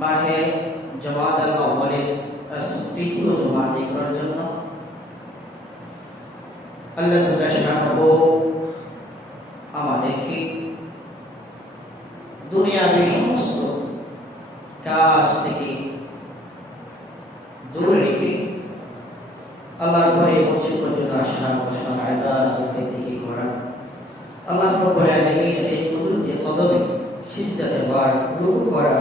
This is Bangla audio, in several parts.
মাহে জমাদাল আউয়ালের তৃতীয় জুমাতে করার জন্য আল্লাহ সুবহানাহু আমাদেরকে দুনিয়ার সমস্ত কাজ থেকে দূরে রেখে আল্লাহর ঘরে মসজিদ পর্যন্ত আসা বসা ইবাদত দিকে করা আল্লাহ রাব্বুল আলামিনের কুদরতি কদমে সিজদা দেওয়ার রুকু করা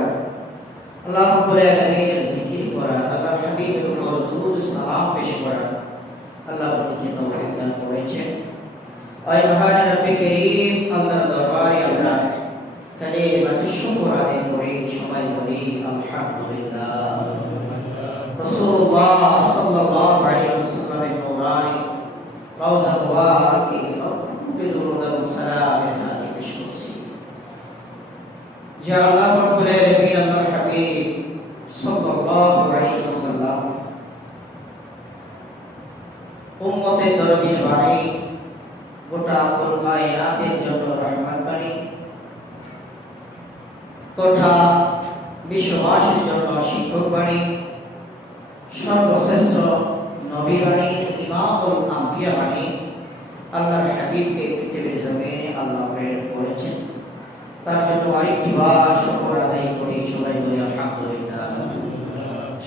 আল্লাহ রাব্বুল আলামিনের জিকির করা আবার আয় মহান রব্বে করিম আল্লাহর দরবারে আমরা কালিমাতুশ শুকর আদায় করি, সবাই বলি আলহামদুলিল্লাহ। রাসূলুল্লাহ সাল্লাল্লাহু আলাইহি ওয়াসাল্লামের মুবারক রওজা মুবারকে দুরূদ ও সালামের হাদিয়ে পেশ করছি। যে আল্লাহ রাব্বুল আলামিন আল্লাহর হাবিব সাল্লাল্লাহু আলাইহি ওয়াসাল্লাম উম্মতের দরদির বাণী গোটা কুল কায়নাতের জন্য রহমত বাণী, গোটা বিশ্ববাসীর জন্য শিক্ষক বাণী, সর্বশ্রেষ্ঠ নবী বাণী, ইমামুল আম্বিয়া বাণী আল্লাহর হাবিবকে পৃথিবীর জমিনে আল্লাহ প্রেরণ করেছেন। তার জন্য আরেকটিবার শুকর আদায় করি, সবাই বলি আলহামদুলিল্লাহ।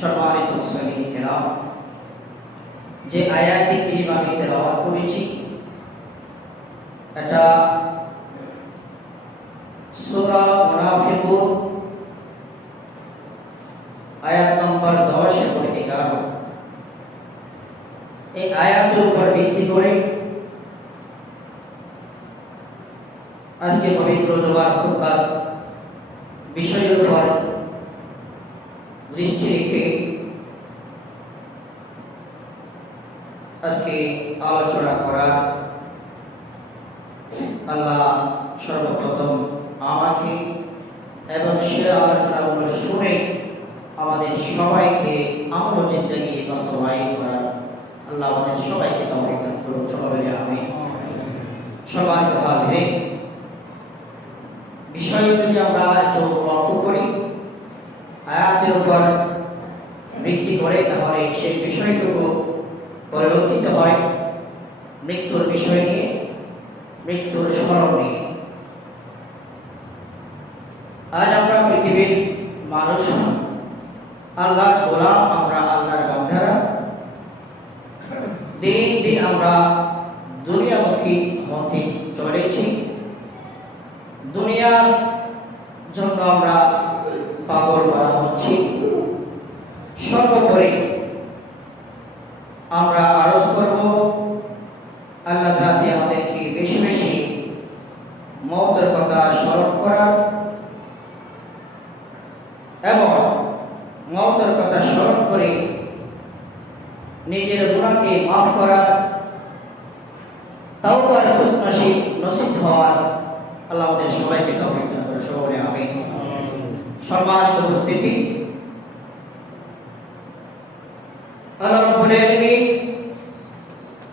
সম্মানিত মুসলিম কেরাম, যে আয়াতে কারিমা আমি তেলাওয়াত করেছি এটা সূরা মুনাফিকুন আয়াত নম্বর 10 এবং 11। এই আয়াতের উপর ভিত্তি করে আজকে পবিত্র জুমার খুতবার বিষয়ের উপর দৃষ্টি রেখে আজকে আলোচনা করা। আল্লাহ সর্বপ্রথম আমাকে এবং সে আলোচনাগুলো শুনে আমাদের সবাইকে আমল জিন্দেগি বাস্তবায়ন করা আল্লাহ আমাদের সবাইকে তৌফিক দান করুন, সবাই আমিন। সম্মানিত হাজিরিন, বিষয় যদি আমরা একটু লক্ষ্য করি আয়াতের উপর ভিত্তি করে, তাহলে সেই বিষয়টুকু পরিবর্তিত হয় মৃত্যুর বিষয় নিয়ে, মৃত্যুর স্মরণ নিয়ে। আজ আমরা পৃথিবীর মানুষ, আল্লাহর গোলাম, আমরা আল্লাহর বান্দারা। দিন দিন আমরা দুনিয়ামুখী হতে চলেছি, দুনিয়ার জন্য আমরা পাগল করা হচ্ছি। সর্বোপরি আমরা আরজ করব আল্লাহ যাতে আমাদেরকে বেশি বেশি মওতের কথা স্মরণ করার এবং মওতের কথা স্মরণ করে নিজের গুনাহকে মাফ করার, তাওবার খুশনসিব নসিব হওয়ার আল্লাহ আমাদের সবাইকে তৌফিক দান করুন, সবাই আমিন। সম্মানিত উপস্থিতি, আল্লাহ রাব্বুল আলামিন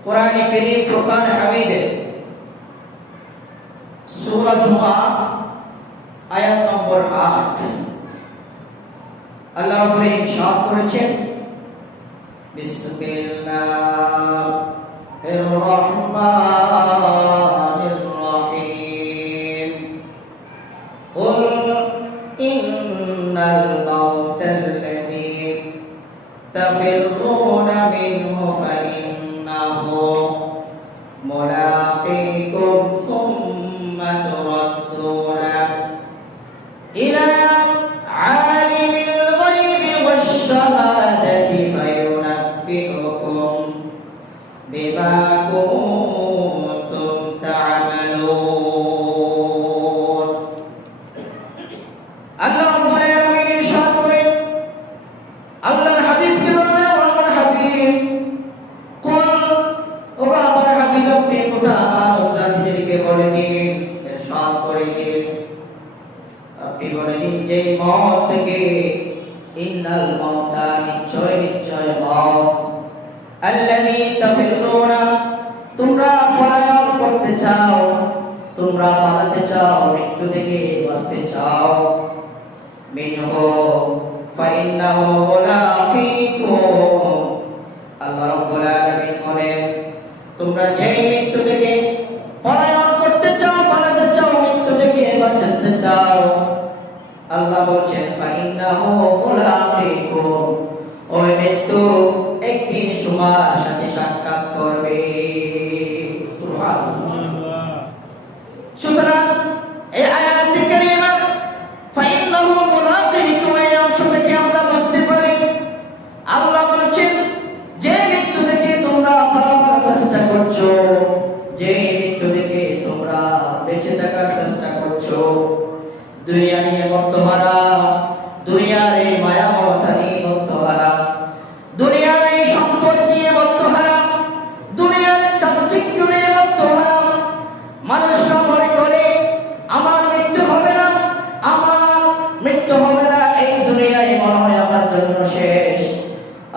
কোরআনে কারীম ফুরকান হামিদে সূরা জুমা আয়াত নম্বর 8 আল্লাহ রাব্বুল আলামিন ইরশাদ করেছেন, বিসমিল্লাহির রহমানির রহিম, কুল ইন্নাল মাউতাল্লাযী তাফিরুনা মিনহু ফাইন্নাহু মুলাকীকুম সুম্মা তুরাদ্দুনা ইলা আলিমিল গায়বি ওয়াশ শাহাদাতি ফায়ুনাব্বিউকুম বিমা কুনতুম তা'মালুন। আল্লাহ রাব্বুল আলামিন ইরশাদ করেন, আল্লাহর হাবিবকে বলেন, আমার হাবিব কুল, ও আমার হাবিব আপনি গোটা মানব জাতিদেরকে বলে দিন, ইরশাদ করে দিন, আপনি বলে দিন যে মওত থেকে, ইন্নাল মাউতা নিশ্চয় নিশ্চয় মওত, আল্লাযী তাফিরুনা তোমরা পলায়ন করতে চাও, তোমরা পালাতে চাও, মৃত্যু থেকে বাঁচতে চাও, মিনহু ফাইন্নাহু মুলাকীকুম, আল্লাহ রাব্বুল আলামিন বলেন তোমরা যেই মৃত্যু থেকে পলায়ন করতে চাও, পালাতে চাও, মৃত্যু থেকে বাঁচতে চাও, আল্লাহ বলছেন ফাইন্নাহু মুলাকীকুম, ওই মৃত্যু একদিন তোমার সাথে সাক্ষাৎ করবে। সুবহানাল্লাহ। সুতরাং এই আয়াতে কারীমা ফাইন্নাহু মুলাকীকুম এই অংশ থেকে আমরা বুঝতে পারি আল্লাহ বলছেন যে মৃত্যু থেকে তোমরা পালাবার চেষ্টা করছো, যে মৃত্যু থেকে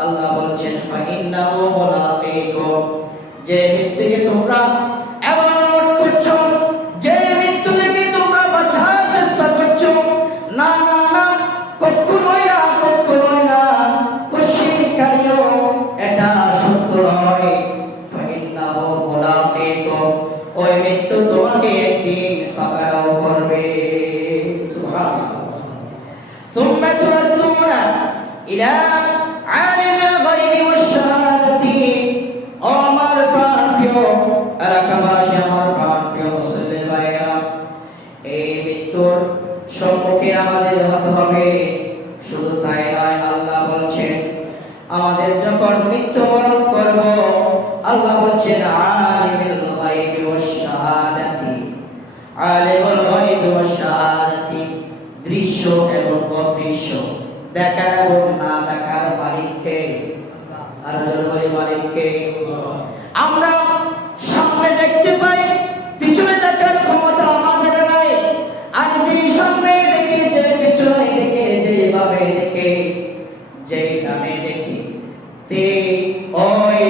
আল্লাহ বলছেন ফাইন্নাহু মুলাকীকুম, যে মৃত্যুকে তোমরা অ্যাভয়েড করছো, যে মৃত্যু থেকে তোমরা বাঁচার চেষ্টা করছো, না না না, কখনোই না, কখনোই না, কুশিকারিও এটা সত্য নয়। ফাইন্নাহু মুলাকীকুম, ওই মৃত্যু তোমাকে একদিন পাকড়াও করবে। সুবহানাল্লাহ। সুম্মা তুরাদ্দুনা ইলা আলিমিল গায়বি ওয়াশ শাহাদাতি। ও আমার প্রিয় এলাকাবাসী, আমার প্রিয় মুসলিম ভাইরা, এই মৃত্যুর সম্মুখে আমাদের হতে হবে। শুধু তাই নয়, আল্লাহ বলছেন আমাদের যখন মৃত্যুবরণ করব, আল্লাহ বলছেন আলিমুল গায়বি ওয়াশ শাহাদাতি, আলিমুল গায়বি ওয়াশ শাহাদাতি, দৃশ্য এবং অদৃশ্য, দেখা এবং না দেখার মালিককে, আর জন্মের মালিককে। আমরা সামনে দেখতে পাই, পিছনে দেখার ক্ষমতা আমাদের নাই। আর যে সামনে দেখে, যে পিছনে দেখে, যেভাবে দেখে, যে ডানে দেখে, তে ওই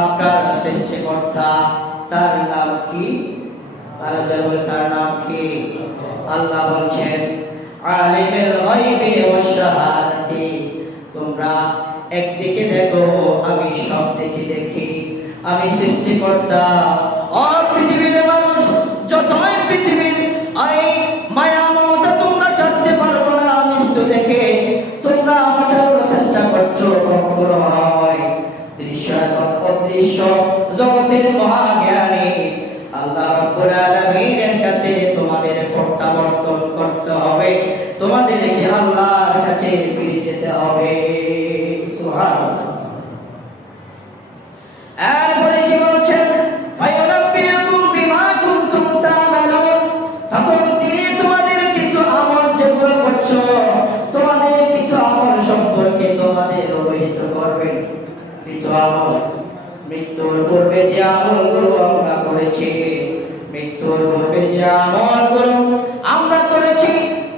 আপনার সৃষ্টিকর্তা, তার নাম কি? তার নাম কি? আল্লাহ বলছেন আলিমুল গায়বি ওয়াশ শাহাদাতি, তোমরা একদিকে দেখো, আমি সব দিকে দেখি, আমি সৃষ্টিকর্তা। আর পৃথিবীর মানুষ যতই পৃথিবীর এই মায়া মমতা তোমরা ছাড়তে পারবো না, মৃত্যু দেখে তোমরা বাঁচার চেষ্টা করছো, কখনো হয়। দৃশ্য এবং অদৃশ্য জগতের মহাজ্ঞানী আল্লাহ রাব্বুল আলামিনের কাছে তোমাদের প্রত্যাবর্তন করতে হবে, তোমাদেরকে আল্লাহর কাছে ফিরে যেতে হবে। সুবহানাল্লাহ। এরপরে কি বলছেন? ফায়ুনাব্বিউকুম বিমা কুনতুম তা'মালুন, তখন তিনি তোমাদের কিছু আমল যেগুলো করছো, তোমাদের কিছু আমল সম্পর্কে তোমাদের অবহিত করবেন। কিছু আমল, মৃত্যুর পূর্বে যে আমলগুলো আমরা করেছি, মৃত্যুর পূর্বে যে আমলগুলো আমরা করেছি,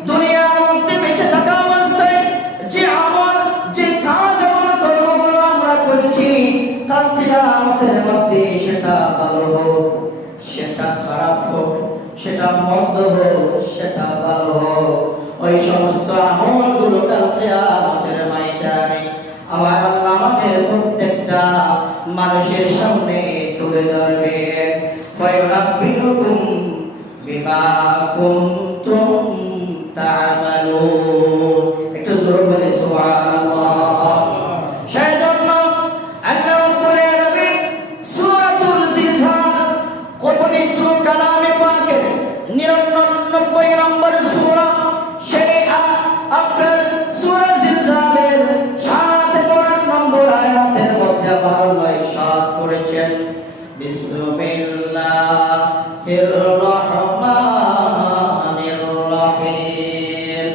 দুনিয়ার মধ্যে বেঁচে থাকা অবস্থায় যে আমল, যে কাজ, আমল কর্মগুলো আমরা করেছি, কাল কিয়ামতের মধ্যে সেটা ভালো হোক, সেটা খারাপ হোক, সেটা মন্দ হোক, সেটা ভালো হোক, ওই সমস্ত আমলগুলো কাল কিয়ামতের ময়দানে আমার আল্লাহ আমাদের প্রত্যেকটা মানুষের সামনে তুলে ধরবেন। ফায়ুনাব্বিউকুম বিমা কুনতুম তা'মালুন। একটু জোরে বলে সুবহানাল্লাহ। সেজন্য আল্লাহ রাব্বুল আলামিন সূরাতুল জিলজাল, পবিত্র কালামে পাকের 99 নম্বর সূরা, সেই আপনার সূরা জিলজালের 7 নম্বর আয়াতের মধ্যে আল্লাহ ইরশাদ করেছেন, বিসমিল্লাহির রহমানির রহিম,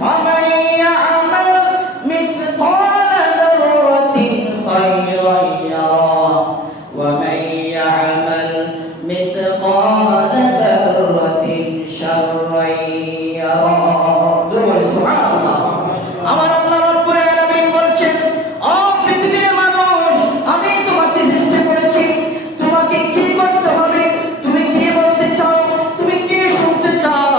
ফামান ইয়া'মাল মিসকালা যাররাতিন খায়রান ইয়ারা, ওয়া মান ইয়া'মাল মিসকালা যাররাতিন শাররান ইয়ারা। সুবহানাল্লাহ। আমার আল্লাহ রাব্বুল আলামিন বলছেন, ও পৃথিবীর মানুষ, আমি তোমাকে সৃষ্টি করেছি, তোমাকে কি করতে হবে, তুমি কি বলতে চাও, তুমি কি শুনতে চাও,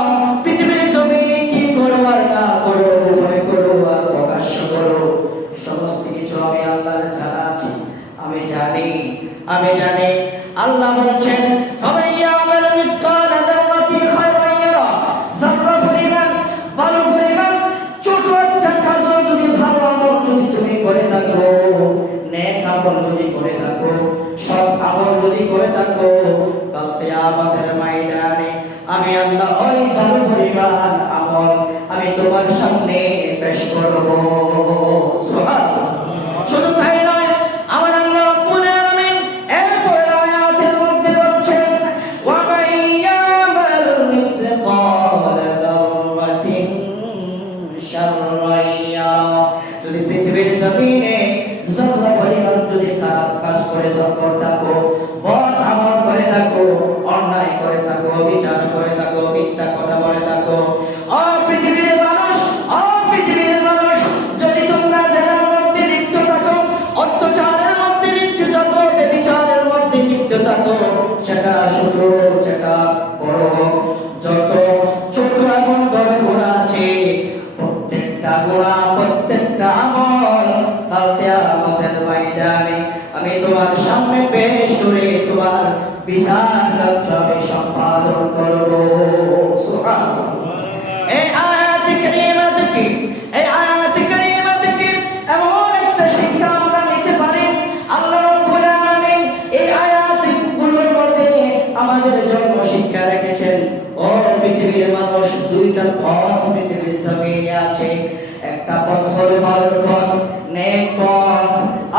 পৃথিবীর জমিনে কি করো আর না করো, গোপনে করো আর প্রকাশ্য করো, সমস্ত কিছু আমি আল্লাহর জানা আছে, আমি জানি। আল্লাহ বলছেন, ফামান ইয়া'মাল মিসকালা যাররাতিন খায়রান ইয়ারা, যাররা পরিমাণ, ভালো পরিমাণ, ছোট একটা কাজ যদি, ভালো আমল যদি তুমি করে থাকো, নেক আমল যদি করে থাকো, সৎ আমল যদি করে থাকো, কাল কিয়ামতের ময়দানে আমি আল্লাহ ওই ভালো পরিমাণ আমল আমি তোমার সামনে পেশ করব। সুবহানাল্লাহ। শুধু তাই নয়, আমার আল্লাহ রাব্বুল আলামিন এরপর আয়াতের মধ্যে বলছেন, ওয়া মান ইয়া'মাল মিসকালা যাররাতিন শাররান ইয়ারা, যদি পৃথিবীর জমিনে যত পরিমাণ যদি খারাপ কাজ করে থাকো, বদ আমল করে থাকো, অন্যায় করে থাকো, বিচার করে থাকো, মিথ্যা কথা বলে থাকো, ও পৃথিবীর মানুষ, যদি তোমরা জানার মধ্যে বিচার কার্য আমি সম্পাদন করব। সুবহানাল্লাহ। এই আয়াত কারীমা থেকে এমন একটা শিক্ষা আমরা নিতে পারি। আল্লাহ রাব্বুল আলামিন এই আয়াতগুলোর মধ্যে আমাদের জন্য শিক্ষা রেখেছেন। ও পৃথিবীর মানুষ, দুইটা পথ পৃথিবীর জমিনে আছে। একটা পথ হলো ভালোর পথ, নেক পথ,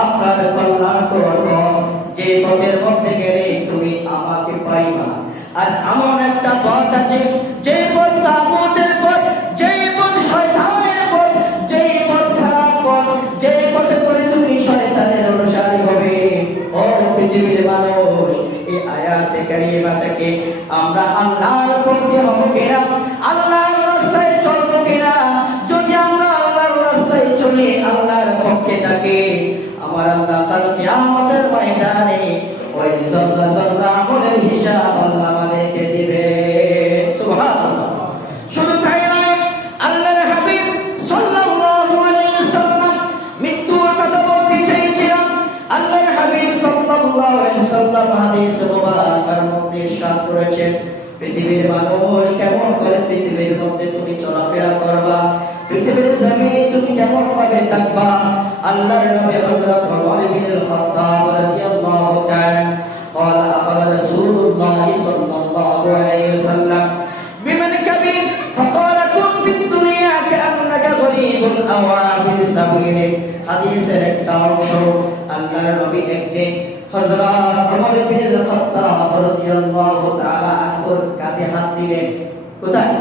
আপনার কল্যাণকর পথ, যে পথের মধ্যে গেলে তুমি আমাকে পাইবা। আর এমন একটা পথ আছে, যে পথ তাগুতের পথ, যে পথ শয়তানের পথ, যে পথ খারাপ পথ, যে পথে করে তুমি শয়তানের অনুসারী হবে। ও পৃথিবীর মানুষ, এই আয়াতে কারিমা থেকে আমরা আল্লাহর পথে হব কিনা, আল্লাহর রাস্তায় চলবো কিনা। যদি আমরা আল্লাহর রাস্তায় চলি, আল্লাহর পক্ষে থাকি, আমার আল্লাহ কাল কিয়ামতের ময়দানে ওই জল্লা জল্লা আমলের হিসাব আল্লাহ আমাদেরকে দিবে। সুবহানাল্লাহ। শুধু তাই নয়, আল্লাহর হাবিব সাল্লাল্লাহু আলাইহি ওয়াসাল্লাম মৃত্যুর কথা বলতে চেয়েছিলেন। আল্লাহর হাবিব সাল্লাল্লাহু আলাইহি ওয়াসাল্লাম হাদিস মুবারাকার মধ্যে ইরশাদ করেছেন, পৃথিবীর মানুষ কেমন করে পৃথিবীর মধ্যে তুমি চলাফেরা করবা, পৃথিবীর জমিনে তুমি কেমন ভাবে থাকবা। আল্লাহর নবী হযরত ওমর ইবনে খাত্তাব রাদিয়াল্লাহু তাআলা قال قال رسول الله صلى الله عليه وسلم بمن كبير فقال كن في الدنيا كأنك غريب أو عابر سبيل। হাদিসের একটা অংশ, আল্লাহর নবী একদিন হযরত ওমর ইবনে খাত্তাব রাদিয়াল্লাহু তাআলা আনহুর কাঁধে হাত দিলেন। কোথায়?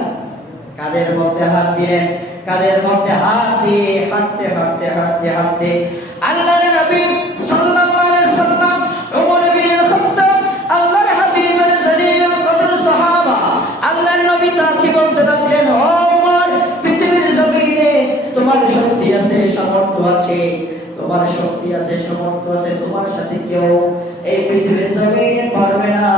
কাঁধের মধ্যে হাত দিলেন। কাঁধের মধ্যে হাত দিয়ে হাঁটতে হাঁটতে হাঁটতে হাঁটতে আল্লাহর নবী সাল্লাল্লাহু আলাইহি ওয়াসাল্লাম ওমর ইবনে খাত্তাব, আল্লাহর হাবিবের জলিলুল কদর সাহাবা, আল্লাহর নবী তাকে বলতে লাগলেন, ও ওমর, পৃথিবীর জমিনে তোমার শক্তি আছে, সামর্থ্য আছে, তোমার শক্তি আছে, সামর্থ্য আছে, তোমার সাথে কেউ এই পৃথিবীর জমিনে পারবে না।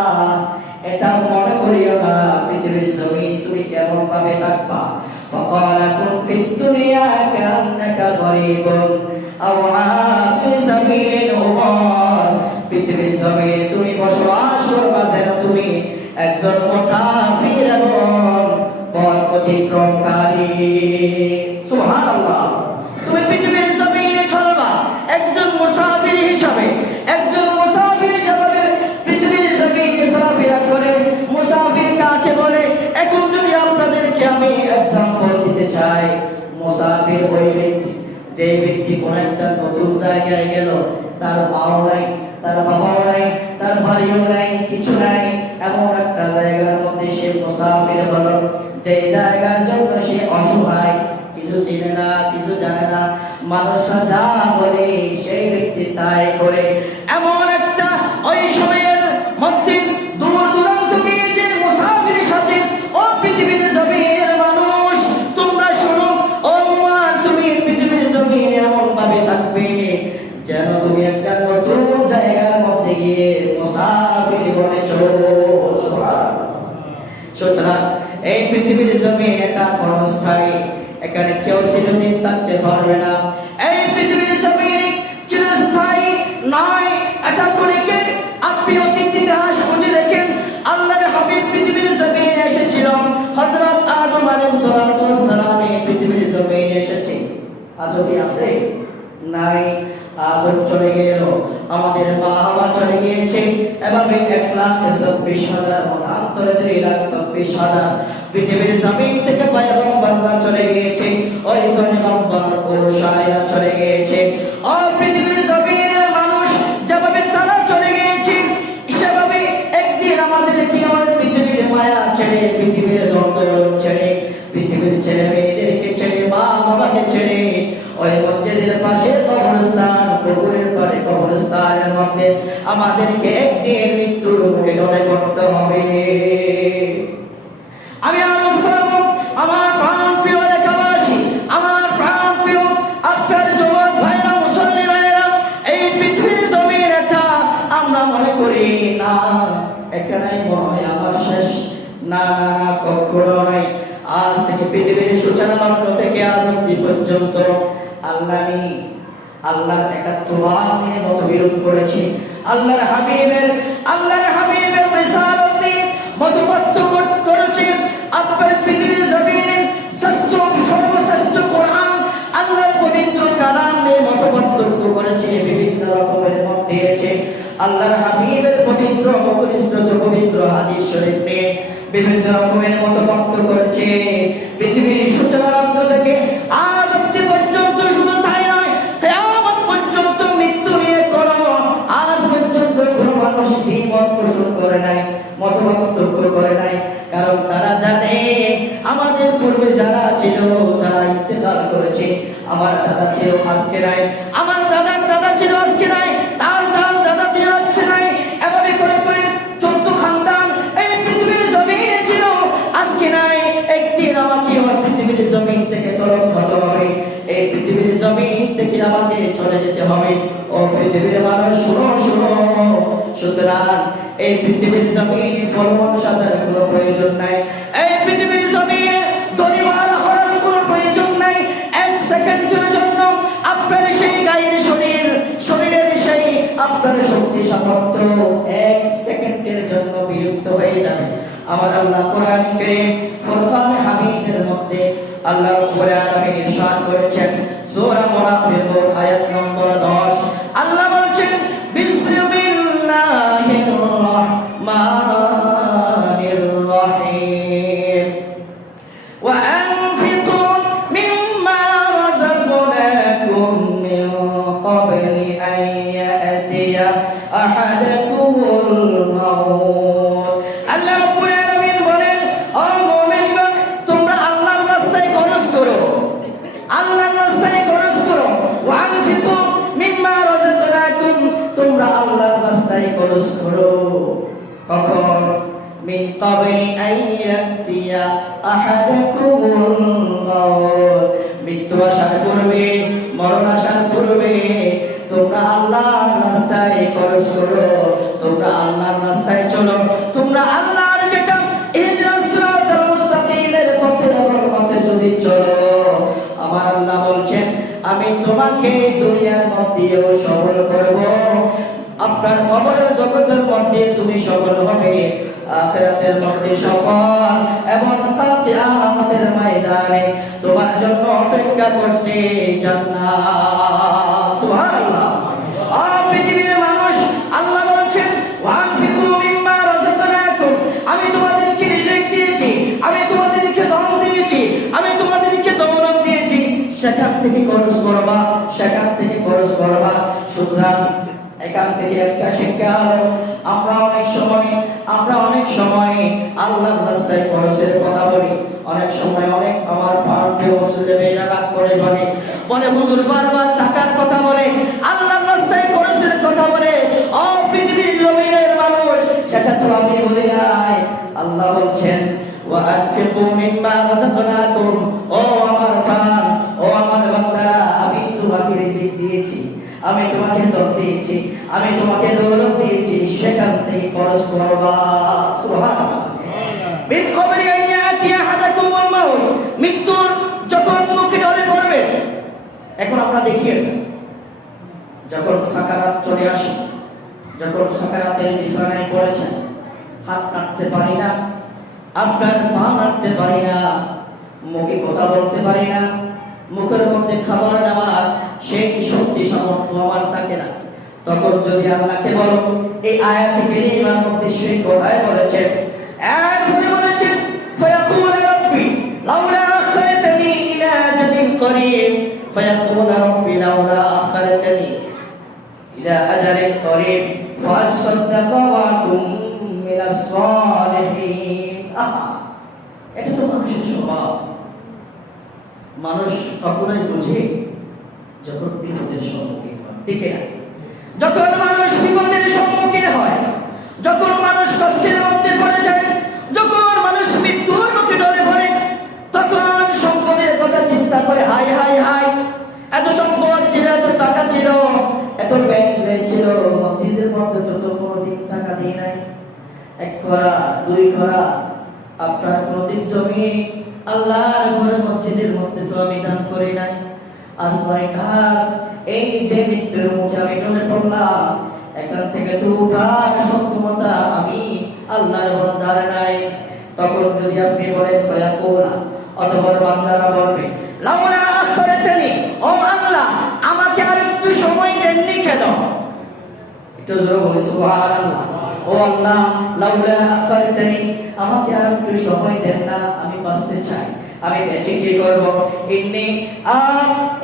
এটা মনে করিও না, পৃথিবীর জমিনে তুমি কেমন ভাবে থাকবা। فقال كن في الدنيا كأنك غريب أو عابر سبيل। পৃথিবীর জমিনে তুমি বসবাস করবা যেন তুমি একজন মুসাফির এবং পথ অতিক্রমকারী। সুবহানাল্লাহ। তুমি পৃথিবীর জমিনে চলবা একজন মুসাফির হিসাবে। একজন মুসাফির যেভাবে পৃথিবীর জমিনে চলাফেরা করে, মুসাফির কাকে বলে এখন যদি আপনাদেরকে আমি এক্সাম্পল দিতে চাই, মুসাফির ওই ব্যক্তি, যে ব্যক্তি কোন একটা নতুন জায়গায় গেল, তার মাও নাই, তার বাবাও নাই, তার ভাইও নাই, কিছু নাই, এমন একটা জায়গার মধ্যে সে মুসাফির হলো, যে জায়গার জন্য সে অসহায়, কিছু চিনে না, কিছু জানে না, মানুষরা যা বলে সেই ব্যক্তি তাই করে। এমন একটা ওই সময়ের মধ্যে দূর দূরান্ত গিয়ে যে মুসাফির সাথে, ও পৃথিবীর জমিনের মানুষ তোমরা শোনো, ও তুমি পৃথিবীর জমিনে এমন ভাবে থাকবে যেন তুমি একটা নতুন জায়গার মধ্যে গিয়ে মুসাফির বনে চলো। সুতরাং এই পৃথিবীর জমিন এটা ক্ষণস্থায়ী, এখানে কেউ চিরদিন থাকতে পারবে না। এই পৃথিবীর জমিন চিরস্থায়ী নয়। এটা করে কে? আপনি অতীত ইতিহাস খুঁজে দেখেন, আল্লাহর হাবিব পৃথিবীর জমিনে এসেছিল, হযরত আদম আলাইহিস সালাতু ওয়াস সালাম এই পৃথিবীর জমিনে এসেছে। আজও কি আছে? নাই। আদম চলে গেল, আমাদের মা হাওয়া চলে গিয়েছে, এভাবে 1,24,000 মতান্তরে 2,26,000 পৃথিবীর জমিন থেকে পয়গম্বররা চলে গিয়েছে, ওই পয়গম্বর পুরুষারেরা চলে গিয়েছে। ও পৃথিবীর জমিনের মানুষ, যেভাবে তারা চলে গিয়েছে, সেভাবে একদিন আমাদেরকে আমার পৃথিবীর মায়া ছেড়ে, পৃথিবীর দ্বন্দ্ব ছেড়ে, পৃথিবীর ছেলে মেয়েদেরকে ছেড়ে, মা বাবাকে ছেড়ে, ওই মসজিদের পাশে কবরস্থান, পুকুরের পাড়ে কবরস্থানের মধ্যে আমাদেরকে একদিন মৃত্যুর মুখে ধরে করতে হবে। আমি আরজ করব, আমার প্রাণ প্রিয় এলাকাবাসী, আমার প্রাণ প্রিয় আপনার যুবক ভাইরা, মুসল্লি ভাইরা, এই পৃথিবীর জমিন এটা আমরা মনে করি না এখানেই মনে হয় আমার শেষ। না না না, কখনো নাই। আজ থেকে পৃথিবীর সূচনা লগ্ন থেকে আজ অবধি পর্যন্ত আল্লাহর একাত্মবাদ নিয়ে মতবিরোধ করেছি। আল্লাহর হাবিবের রিসালাত দিয়ে মতপার্থ করেছে। আপনার পৃথিবীর জমিনে সর্বশ্রেষ্ঠ কোরআন আল্লাহর পবিত্র কালাম নিয়ে মতপার্থ করেছে, বিভিন্ন রকমের মত দিয়েছে। আল্লাহর হাবিবের পবিত্র পবিত্র হাদিস শরীফ নিয়ে বিভিন্ন রকমের মতপার্থ করেছে। পৃথিবীর সূচনা লগ্ন থেকে আজ অবধি পর্যন্ত, শুধু তাই নয়, কিয়ামত পর্যন্ত মৃত্যু নিয়ে কোনো আজ পর্যন্ত কোনো মানুষ দ্বিমত পোষণ করে নাই, মতপার্থ করে নাই। কারণ তারা জানে আমাদের পূর্বে যারা ছিল তারা ইন্তেকাল করেছে। আমার দাদা ছিল আজকে নাই, আমার দাদার দাদা ছিল আজকে নাই, তার দাদা ছিল আজকে নাই, এভাবে করে করে 14 খানদান এই পৃথিবীর জমিনে ছিল, আজকে নাই। একদিন আমাকে আমার পৃথিবীর জমিন থেকে তরফ হতে হবে, এই পৃথিবীর জমিন থেকে আমাকে চলে যেতে হবে। ও পৃথিবীর মানুষ শুনো শুনো, সুতরাং এই পৃথিবীর জমিনে বড় মানুষ আসার কোনো প্রয়োজন নাই, এই পৃথিবীর জমিনে দরিবার হওয়ার কোনো প্রয়োজন নাই। এক সেকেন্ডের জন্য আপনার সেই গায়ের শরীরের সেই আপনার শক্তি সামর্থ্য এক সেকেন্ডের জন্য বিলুপ্ত হয়ে যাবে। আমার আল্লাহ কোরআন কারীম ফুরকান হামিদের মধ্যে আল্লাহ রাব্বুল আলামিন ইরশাদ করেছেন, সূরা মুনাফিকুন আয়াত নম্বর 10, আল্লাহ বলছেন, বিসমিল্লাহির রাহমানির রাহিম, ওয়া আনফিকু মিম্মা রাযাকনাকুম মিন ক্বাবলি আন ইয়াতিয়া আহাদাকুমুল মাউত। আল্লাহ রাব্বুল আলামিন বলেন, ও মুমিনগণ, তোমরা আল্লাহর রাস্তায় খরচ করো, আল্লাহর রাস্তায় খরচ করো। ওয়া আনফিকু মিম্মা রাযাকনাকুম, তোমরা আল্লাহর রাস্তায় খরচ করো। কখন? মিন ক্বাবলি আন ইয়াতিয়া আহাদাকুমুল মাউত, মৃত্যু আসার পূর্বে, মরণ আসার পূর্বে তোমরা আল্লাহর রাস্তায় খরচ করো, তোমরা আল্লাহর রাস্তায় চলো, তোমরা আল্লাহর যেটা ইহদিনাস সিরাতাল মুস্তাকিমের পথে যদি চলো, আমার আল্লাহ বলছেন, আমি তোমাকে দুনিয়ার মধ্যেও সফল করব, আপনার কবরের জগতের মধ্যে তুমি সফল হবে, আখিরাতের মধ্যে সফল, এবং কাল কিয়ামতের ময়দানে তোমার জন্য অপেক্ষা করছে জান্নাত। সুবহানাল্লাহ। পৃথিবীর মানুষ, আল্লাহ বলছেন, ওয়ানফিকু মিম্মা রাযাকনাকুম, আমি তোমাদেরকে রিজিক দিয়েছি, আমি তোমাদেরকে ধন দিয়েছি, আমি তোমাদেরকে দৌলত দিয়েছি, সেখান থেকে খরচ করবা, সেখান থেকে খরচ করবা। সুতরাং এখান থেকে একটা শিক্ষা হলো, আমরা অনেক সময় আল্লাহর রাস্তায় খরচের কথা বলি, অনেক সময় অনেক আমার প্রিয় মুসলিমেরা রাগ করে বলে হুজুর বারবার টাকার কথা বলে, আল্লাহর রাস্তায় খরচের কথা বলে। ও পৃথিবীর জমিনের মানুষ, সেটা তো আমি বলি নাই। আল্লাহ বলছেন, ওয়া আনফিকু মিম্মা রাযাকনাকুম, ও আমার প্রাণ, ও আমার বান্দারা, আমি তোমাকে রিজিক দিয়েছি, আমি তোমাকে ধন দিয়েছি, আমি তোমাকে দৌলত দিয়েছি, সেখান থেকে খরচ করবা। সুবহানাল্লাহ। মিন ক্বাবলি আন ইয়াতিয়া আহাদাকুমুল মাউত, মৃত্যুর যখন মুখে ঢলে পড়বে। এখন আমরা দেখি, যখন সাকারাত চলে আসে, যখন সাকারাতের বিছানায় পড়েছেন, হাত নাড়তে পারি না, আপনার পা নাড়তে পারি না, মুখে কথা বলতে পারি না, মুখের মধ্যে খাবার নেওয়ার সেই শক্তি সামর্থ্য আমার থাকে না, তখন যদি আল্লাহকে বলো, এই আয়াতে কারীমার মধ্যে সেই কথাই বলেছেন, এরপরে বলেছেন, ফায়াকুল রাব্বি লাউলা আখারতানি ইলা আজালিন করিব, ফায়াকুল রাব্বি লাউলা আখারতানি ইলা আজালিন করিব ফাসাদদাকা ওয়া কুম মিনাস সালিহিন। এটা তো মানুষের স্বভাব। মানুষ তখনই বুঝে যখন বিপদের সম্মুখীন হয়, ঠিক না? যখন মানুষ বিপদের সম্মুখীন হয়, যখন মানুষ কষ্টের মধ্যে পড়ে যায়, যখন মানুষ মৃত্যুর মুখে ঢলে পড়ে, তখন সম্পদের কথা চিন্তা করে, হাই হাই হাই, এত সম্পদ ছিল, এত টাকা ছিল, এত ব্যাংক ছিল, মসজিদের মধ্যে যত কোনোদিন টাকা দিয়ে নাই, 1 ঘোড়া 2 ঘোড়া, আপনার কোনোদিন জমি আল্লাহর ঘরে মসজিদের মধ্যে তো আমি দান করি নাই। আজ 9 ঘাট, এই যে মৃত্যুর মুখে আমি ঢলে পড়লাম, এখান থেকে তো উঠার সক্ষমতা আমি অতঃপর বান্দারা বলবে লাউলা আখরাতানি, ও আল্লাহ আমাকে আরেকটু সময় দেননি কেন? একটু জোরে বলি সুবহানাল্লাহ। ও আল্লাহ লাউলা আখরাতানি, আমাকে আরেকটু সময় দেন না, আমি বাঁচতে চাই, আমি বেঁচে কি করব? ইন্নী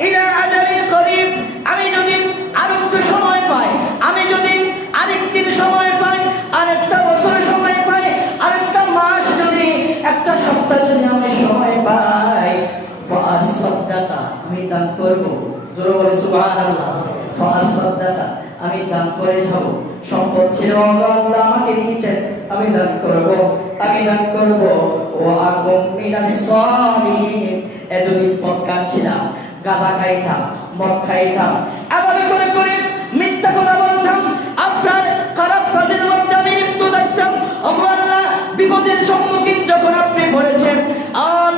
ইলা আজালিন করিব, আমি যদি আরেকটু সময় পাই, আমি যদি আরেকদিন সময় পাই, আরেকটা বছর সময় পাই, আরেকটা মাস যদি, একটা সপ্তাহ যদি আমি সময় পাই, ফাআসাদদাকা, আমি দান করব। জোরে বলে সুবহানাল্লাহ। ফাআসাদদাকা, আমি দান করে যাব। সম্পদ ছিল আল্লাহ আমাকে দিয়েছেন, আমি দান করব, আমি দান করব। ও আকুম মিনাস সালিহিন, এতদিন মদ খাচ্ছিলাম, গাঁজা খাইতাম, মদ খাইতাম, এভাবে করে করে মিথ্যা কথা বলতাম, আপনার খারাপ কাজের মধ্যে আমি লিপ্ত থাকতাম। আল্লাহ বিপদের সম্মুখীন যখন আপনি পড়েছেন,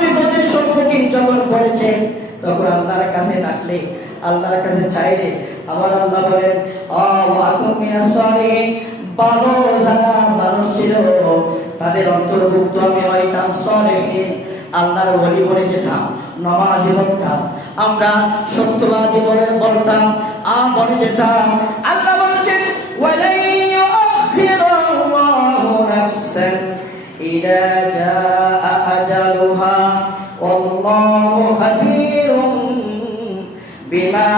বিপদের সম্মুখীন যখন পড়েছেন, তখন আল্লাহর কাছে ডাকলে, আল্লাহর কাছে চাইলে, আবার আল্লাহ বলেন আকুম মিনাস সালিহিন, ভালো যারা মানুষ ছিল তাদের অন্তর্ভুক্ত আমি হইতাম সালেহিন, আল্লাহর ওলি বলে যেতাম, নামাজি বলতাম, আমরা সত্যবাদী বলতাম, বলে যেতাম। আল্লাহ বলছেন ওয়ালাই ইউআখিরুল্লাহু নাফসান ইযা জাআ আজালুহা ওয়াল্লাহু খাবীরুম বিমা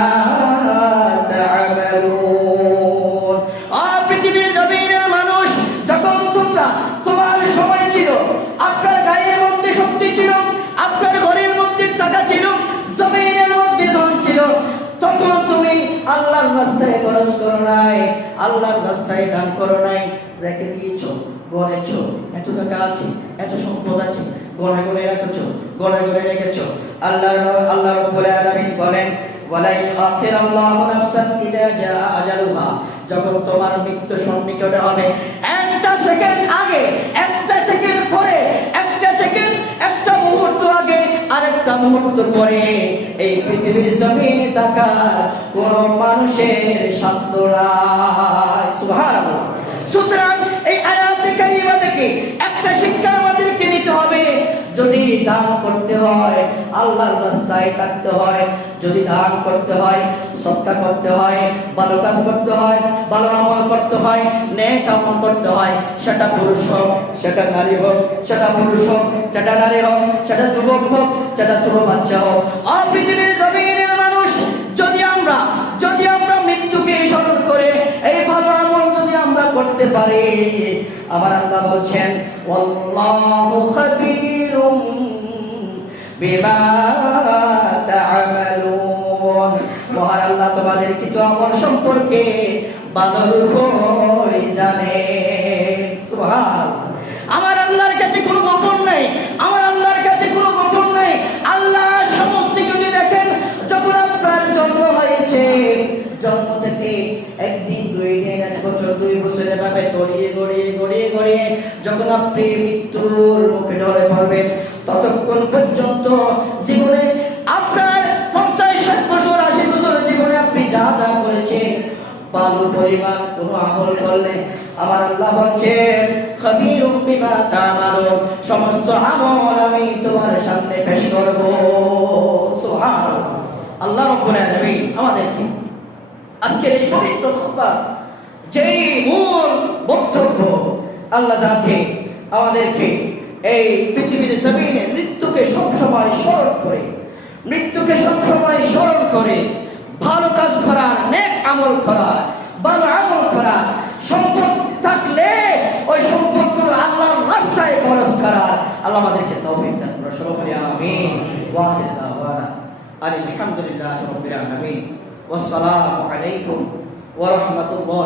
তা'মালুন। পৃথিবীর জমিনের মানুষ, যখন তোমরা, তোমার সময় ছিল, আপনার গায়ের মধ্যে শক্তি ছিল, আপনার ঘরের মধ্যে টাকা ছিল, জমিনের মধ্যে ধন ছিল, তখন তুমি আল্লাহর রাস্তায় খরচ করো নাই, আল্লাহর রাস্তায় দান করো নাই, রেখে দিয়েছো, গড়েছো, এত টাকা আছে, এত সম্পদ আছে, গড়ে গড়ে রেখেছো, গড়ে গড়ে রেখেছো। আল্লাহ রাব্বুল আলামিন বলেন ওয়ালা ইউআখিরুল্লাহু নাফসান ইযা জাআ আজালুহা, যখন তোমার মৃত্যু সন্নিকটে হবে, একটা সেকেন্ড আগে, একটা সেকেন্ড পরে, একটা সেকেন্ড, একটা মুহূর্ত আগে, আরেকটা মুহূর্ত পরে এই পৃথিবীর জমিনে থাকার কোন মানুষের সাধ্য নাই। সুবহানাল্লাহ। সুতরাং এই আয়াতে কারিমা থেকে একটা শিক্ষা আমাদেরকে নিতে হবে, যদি দান করতে হয়, আল্লাহর রাস্তায় থাকতে হয়, যদি দান করতে হয়, সদকা করতে হয়, ভালো কাজ করতে হয়, ভালো আমল করতে হয়, নেক আমল করতে হয়, সেটা পুরুষ হোক, সেটা নারী হোক, সেটা পুরুষ হোক, সেটা নারী হোক, সেটা যুবক হোক, সেটা ছোট বাচ্চা হোক, পৃথিবীর জমিনের মানুষ, যদি আমরা মৃত্যুকে স্মরণ করে এই ভালো আমল যদি আমরা করতে পারি, আমার আল্লাহ বলছেন ওয়াল্লাহু খাবীরুম বিমা তা'মালুন, মহান আল্লাহ তোমাদের কিছু আমল সম্পর্কে ভালোই জানে। সুবহানাল্লাহ। আমার আল্লাহর কাছে কোনো গোপন নাই, আমার আল্লাহর কাছে কোনো গোপন নাই। আল্লাহ সমস্ত কিছু দেখেন। যখন আপনার জন্ম হয়েছে, জন্ম থেকে একদিন, দুই দিন, এক বছর, 2 বছর, এভাবে গড়িয়ে গড়িয়ে গড়িয়ে গড়িয়ে যখন আপনি মৃত্যুর মুখে ঢলে পড়বেন, ততক্ষণ পর্যন্ত জীবনে আপনার 50-60 বছর, 80 বছর জীবনে আপনি যা যা করেছেন, ভালো পরিমাণ কোন আমল করলে, আমার আল্লাহ বলছেন খাবীরুম বিমা তা'মালুন, সমস্ত আমল আমি তোমার সামনে পেশ করব। সুবহানাল্লাহ। আল্লাহ রাব্বুল আলামিন আমাদেরকে আজকের এই পবিত্র খুতবা, যেই মূল বক্তব্য, আল্লাহ যাতে আমাদেরকে এই পৃথিবীর জমিনে মৃত্যুকে সবসময় স্মরণ করে, মৃত্যুকে সবসময় স্মরণ করে ভালো কাজ করার, নেক আমল করার, ভালো আমল করার, সম্পদ থাকলে ওই সম্পদগুলো আল্লাহর রাস্তায় খরচ করার আল্লাহ আমাদেরকে তৌফিক দান করুন। সবাই বলি আমিন। ওয়া আখির দাওয়ানা আলহামদুলিল্লাহি রাব্বিল আলামিন। ওয়াসসালামু আলাইকুম ওয়া রাহমাতুল্লাহ।